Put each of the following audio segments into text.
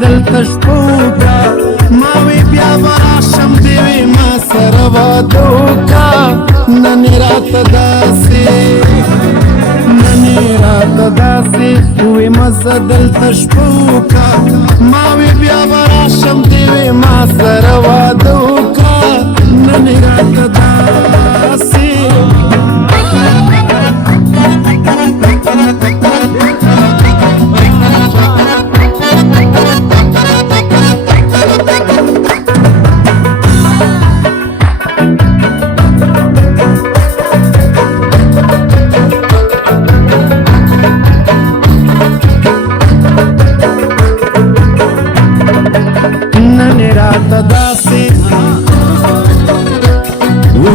دلته شپو کا ما وی بیا براشم دی وی ما سره واده وکا نن راته داسې وی مزه دلته شپو کا ما وی بیا براشم دی وی ما سره واده وکا نن راته داسې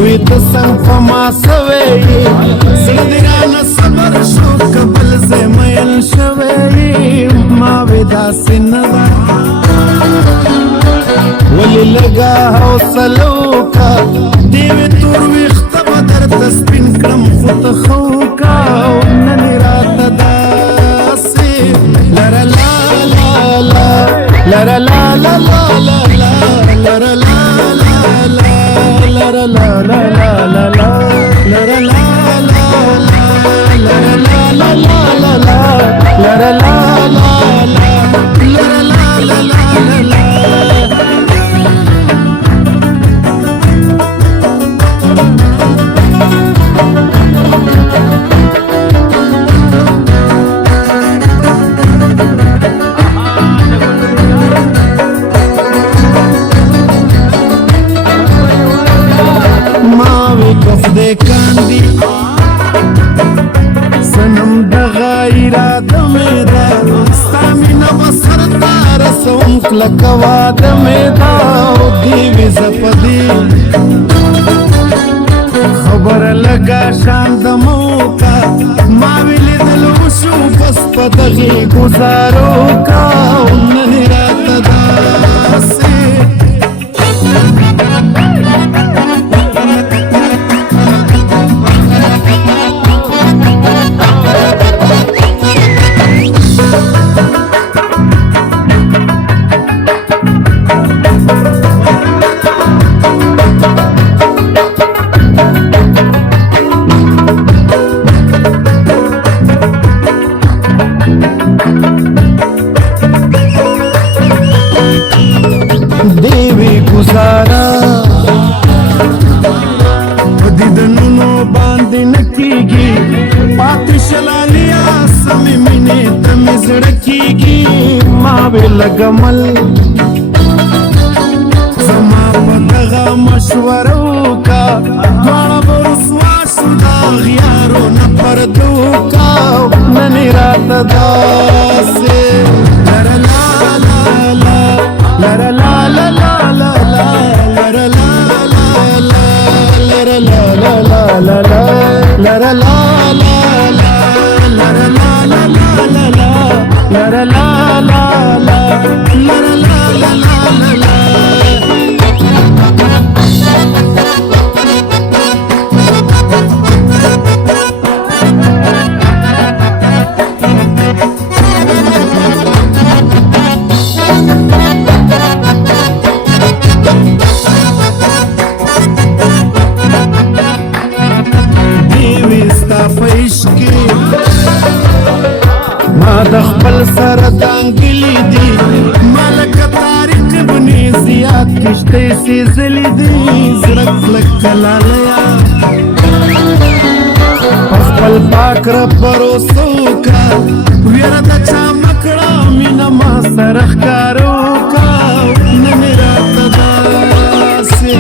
وی د څنګ په ما سوی زړه دې رانه صبر شو که بل ځای میل شوی ما وی داسې نه ده ولې لږه حوصله وکړه دې وې تور ویښته به درته سپین کړم خو ته ښه وکړه نن یې راته داسې لره لا لا لا لره لا لا لا لا لره لا لا لا لره لا لا لا لا لا لره لا لا لا لره لا لا لا لا لا لره لا لا لا لره لا لا لا لا کف دې کاندي سنم دغه اراده مې ده ستا مینه به سرته رسوم کلکه واده مې ده او دې وې زه په دې خبره لږه شان د موکه ما وې لیدل وشو بس په دغې ګزارو کا نن یې راته داسې دیوی گزارا دیدنونو باندې نکیږي پاتې شلالیا سمې مینې ته مې زړه کیږي ما وې لګمل زما په دغه مشوره وکړه دواړه به رسوا شو دا غیارو نه پرده وکړه نن یې راته داسې لره لا لا لا لره لا لا لا لا لا لره لا لا لا لره لا لا لا لا لا لره لا لا لا لره لا لا لا لا لا لره لا لا لا لره لا لا لا لا ما د خپل سره دانګلی دي ما لکه طارق ابن زیاد کشتۍ سېزلي دي زړه کلکه لالیا په خپل پاک رب بروسه وکړه ویره د چا مه کړه مینه ما سره ښکاره وکړه نن یې راته داسې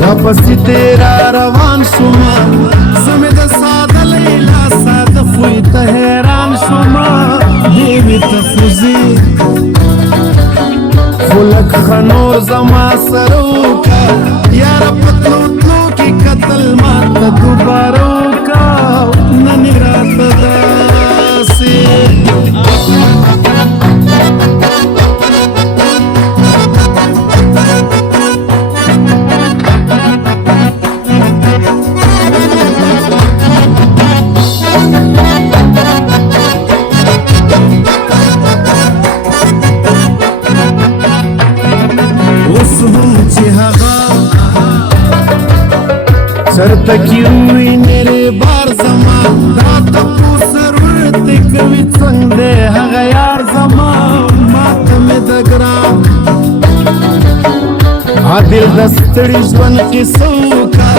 واپسی تیرا روان شما زمې د ساده لیلا ساده خوی ته حیران شما دیوی تفوزی خلق خنور زما سره وکړه یاره په تلو تلو کې قتل ماته چرته کې وي نری بار زما دا تپوس ضرورت کوي څنګه دی هغه یار زما ماته مې د ګران عادل د ستړي ژوند قصه وکړه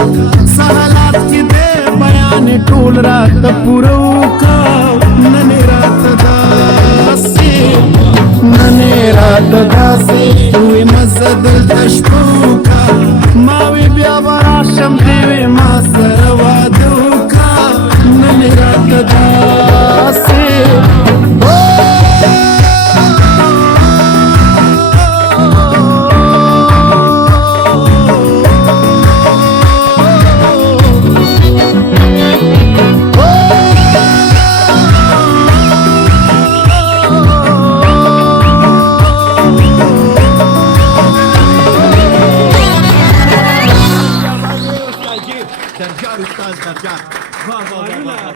څه حالات کې دی بیان ټول راته پوره وکړه نن یې راته داسې ویمه زه دلته شپه وکړه ما وی بیا به راشم دې وې ما سره واده وکړه نن یې راته داسې درجار استاد درجار